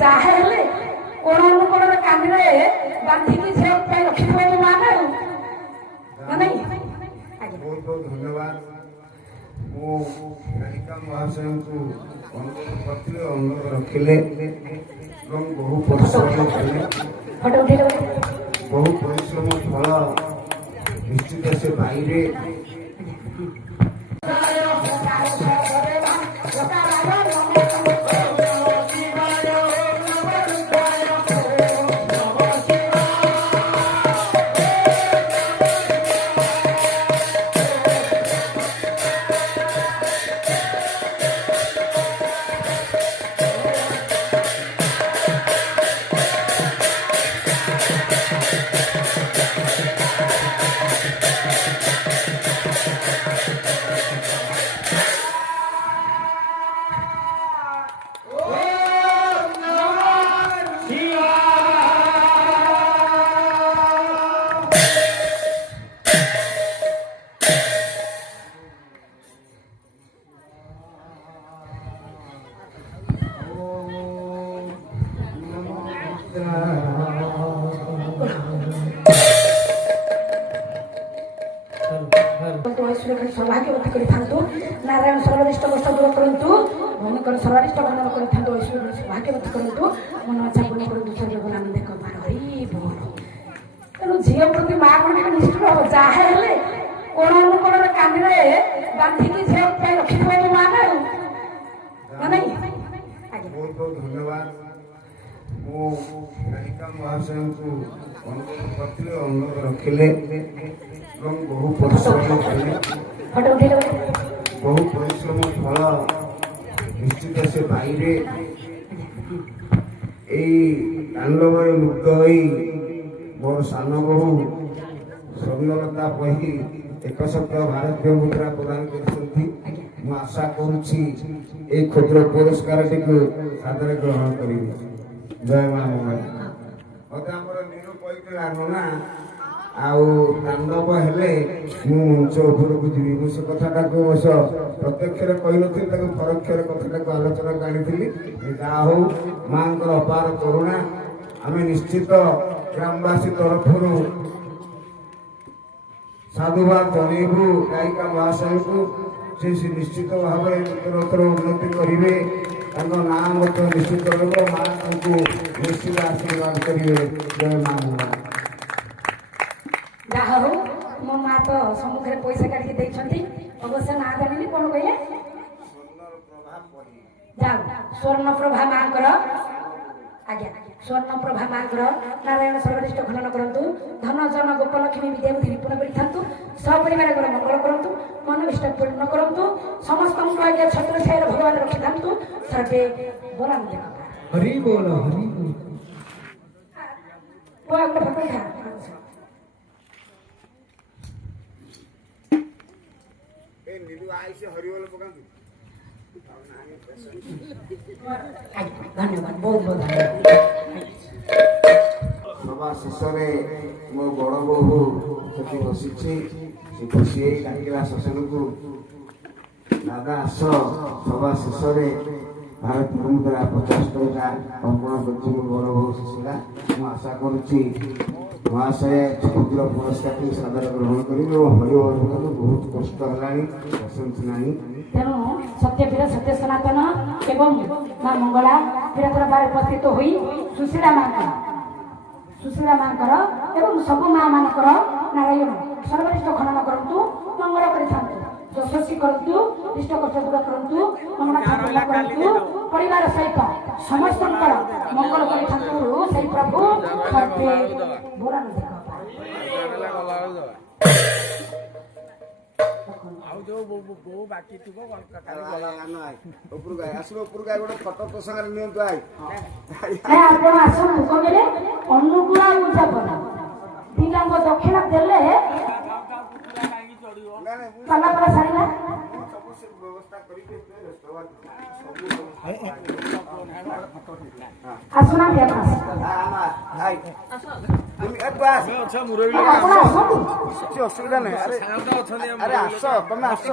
ଯାହା ହେଲେ କୋଣ ଅନୁକୋଣରେ କାନ୍ଦିରେ ବାନ୍ଧିକି ଝିଅ ପାଇଁ ରଖିଥିବେ ମୋ ମା ନା ନାଇଁ। ବହୁତ ବହୁତ ଧନ୍ୟବାଦ। ମୁଁ ଗାୟିକା ମହାଶୟଙ୍କୁ ଅନୁରୋଧ କରିଥିଲି, ଅନୁରୋଧ ରଖିଲେ ଏବଂ ବହୁ ପରିଶ୍ରମ କଲେ। ବହୁ ପରିଶ୍ରମ ଫଳ ନିଶ୍ଚିତ ସେ ପାଇବେ। ସୌଭାଗ୍ୟବତୀ କରିଥାନ୍ତୁ। ନାରାୟଣ ସର୍ବରିଷ୍ଟ କଷ୍ଟ ଦୂର କରନ୍ତୁ। ଭୂମିଙ୍କର ସର୍ବରିଷ୍ଟ ଗଣନ କରିଥାନ୍ତୁ। ଐଶ୍ୱର୍ଯ୍ୟ ସୌଭାଗ୍ୟବତୀ କରନ୍ତୁ। ମନ ଇଚ୍ଛା ପୂର୍ଣ୍ଣ କରନ୍ତୁ। ସର୍ବଗୁଣାନନ୍ଦ କପାଳ ହରି ବୋଲ। ତେଣୁ ଝିଅ ପ୍ରତି ମା ଗୁଡ଼ିକ ନିଷ୍ଠୁର ହବ। ଯାହା ହେଲେ କୋଣ ଅନୁକୋଣରେ କାନ୍ଦିରେ ବାନ୍ଧିକି ଝିଅ ପାଇଁ ରଖିଥିବେ ମୋ ମା ନା ନାଇଁ। ବହୁତ ବହୁତ ଧନ୍ୟବାଦ। ମୁଁ ଗାୟିକା ମହାଶୟଙ୍କୁ ଅନୁରୋଧ କରିଥିଲି, ଅନୁରୋଧ ରଖିଲେ ଏବଂ ବହୁ ପରିଶ୍ରମ କଲେ। ବହୁ ପରିଶ୍ରମ ଫଳ ନିଶ୍ଚିତ ସେ ପାଇବେ। ଏଇ ତାଣ୍ଡବରେ ମୁଗ୍ଧ ହୋଇ ମୋର ସାନ ବୋହୂ ସ୍ୱର୍ଣ୍ଣଲତା ବହି 1 ସପ୍ତାହ ଭାରତୀୟ ମୁଦ୍ରା ପ୍ରଦାନ କରିଛନ୍ତି। ମୁଁ ଆଶା କରୁଛି এই ক্ষুদ্র পুরস্কারটিକୁ ସାଦରେ ଗ୍ରହଣ କରିବି। ଜୟ ମା ମଙ୍ଗଳା। ମତେ ଆମର ନିରୁ କହିଥିଲା ନନା ଆଉ ତାଣ୍ଡବ ହେଲେ ମୁଁ ମଞ୍ଚ ଉପରକୁ ଯିବି। ମୁଁ ସେ କଥାଟାକୁ ଅବଶ୍ୟ ପ୍ରତ୍ୟକ୍ଷରେ କହିନଥିଲି, ତାକୁ ପରୋକ୍ଷରେ କଥାଟାକୁ ଆଲୋଚନାକୁ ଆଣିଥିଲି। ଯାହା ହଉ ମାଙ୍କର ଅପାର କରୁଣା, ଆମେ ନିଶ୍ଚିତ ଗ୍ରାମବାସୀ ତରଫରୁ ସାଧୁବାଦ ଜଣେଇବୁ ଗାୟିକା ମହାଶୟଙ୍କୁ। ସେ ନିଶ୍ଚିତ ଭାବରେ ଉତ୍ତରୋତ୍ତର ଉନ୍ନତି କରିବେ। ତାଙ୍କ ନାଁ ମଧ୍ୟ ନିଶ୍ଚିତ ରହିବ। ମା ତାଙ୍କୁ ନିଶ୍ଚିତ ଆଶୀର୍ବାଦ କରିବେ। ଜୟ ମା ମଙ୍ଗଳା। ଯାହା ହଉ ମୋ ମା ତ ସମ୍ମୁଖରେ ପଇସା କାଢିକି ଦେଇଛନ୍ତି। ଅବଶ୍ୟ ନାଁ ଜାଣିନି, କଣ କହିଲେ? ଯାଉ ସ୍ୱର୍ଣ୍ଣପ୍ରଭା ମାଙ୍କର, ଆଜ୍ଞା ସ୍ୱର୍ଣ୍ଣପ୍ରଭା ମାଙ୍କର ନାରାୟଣ ସର୍ବରିଷ୍ଟ ଖନନ କରନ୍ତୁ। ଧନ ଜନ ଗୋପଲକ୍ଷ୍ମୀ ବିଦ୍ୟାବୁଦ୍ଧି ନିପୁଣ କରିଥାନ୍ତୁ। ସପରିବାରଙ୍କର ମଙ୍ଗଳ କରନ୍ତୁ। ମନୋଭିଷ୍ଟ ପୂର୍ଣ୍ଣ କରନ୍ତୁ। ସମସ୍ତଙ୍କୁ ଆଜ୍ଞା ଛତ୍ର ଛାୟାରେ ଭଗବାନ ରଖିଥାନ୍ତୁ। ସର୍ବେ ବୋଲାନ୍ତୁ ହରି ବୋଲ ହରି ବୋଲ। ହରିବୋଲ ପକାନ୍ତୁ। ଧନ୍ୟବାଦ, ବହୁତ ବହୁତ ଧନ୍ୟବାଦ। ସଭା ଶେଷରେ ମୋ ବଡ଼ ବୋହୂ ସେଠି ବସିଛି। ସେ ବସି ଡାକିଲା ଶ୍ୱଶୁରକୁ, ଦାଦା ଆସ। ସଭା ଶେଷରେ ଭାରତୀୟ ମୁଦ୍ରା 50 ଟଙ୍କା ଅର୍ପଣ କରିଛି ମୋ ବଡ଼ ବୋହୂ ସୁଶୀଳା। ମୁଁ ଆଶା କରୁଛି ମହାଶୟ କ୍ଷୁଦ୍ର ପୁରସ୍କାରଟି ସାଦର ଗ୍ରହଣ କରିବେ ଓ ହରିବୋଲ ପକାନ୍ତୁ। ବହୁତ କଷ୍ଟ ହେଲାଣି, ପସନ୍ଦ ନାହିଁ। ତେଣୁ ସତ୍ୟପୀର ସତ୍ୟ ସନାତନ ଏବଂ ମା ମଙ୍ଗଳା ଦରବାରରେ ଉପସ୍ଥିତ ହୋଇ ସୁଶୀଳା ମାଙ୍କର ଏବଂ ସବୁ ମା ମାନଙ୍କର ନାରାୟଣ ସର୍ବରିଷ୍ଟ ଖନନ କରନ୍ତୁ। ମଙ୍ଗଳ କରିଥାନ୍ତୁ। ଯଶସ୍ୱୀ କରନ୍ତୁ। ଇଷ୍ଟ କଷ୍ଟ ଦୂର କରନ୍ତୁ। ମଙ୍ଗଳ ଠାକୁର କରନ୍ତୁ। ପରିବାର ସହିତ ସମସ୍ତଙ୍କର ମଙ୍ଗଳ କରିଥାନ୍ତୁ। ସେଇ ପ୍ରଭୁ ସର୍ବେ ବୋଲାନ୍ତୁ। ଆଉ ଯୋଉ ବୋଉ ବାକି ଥିବ ଉପରକୁ ଆସିବ। ଉପରକୁ ଗୋଟେ ଫଟୋ ତୋ ସାଙ୍ଗରେ ନିଅନ୍ତୁ। ଆପଣ ଆସନ୍ତୁ। କହିଲେ ଅନୁକୂଳ ଉଦ୍ଯାପନ ଦିଟାଙ୍କ ଦକ୍ଷିଣା ଦେଲେ ପାଲା ପାଲା ସାରିଲା। ଆସୁନାହାନ୍ତି ଆପଣ କିଛି ଅସୁବିଧା ନାହିଁ। ଆରେ ଆସ, ତମେ ଆସ।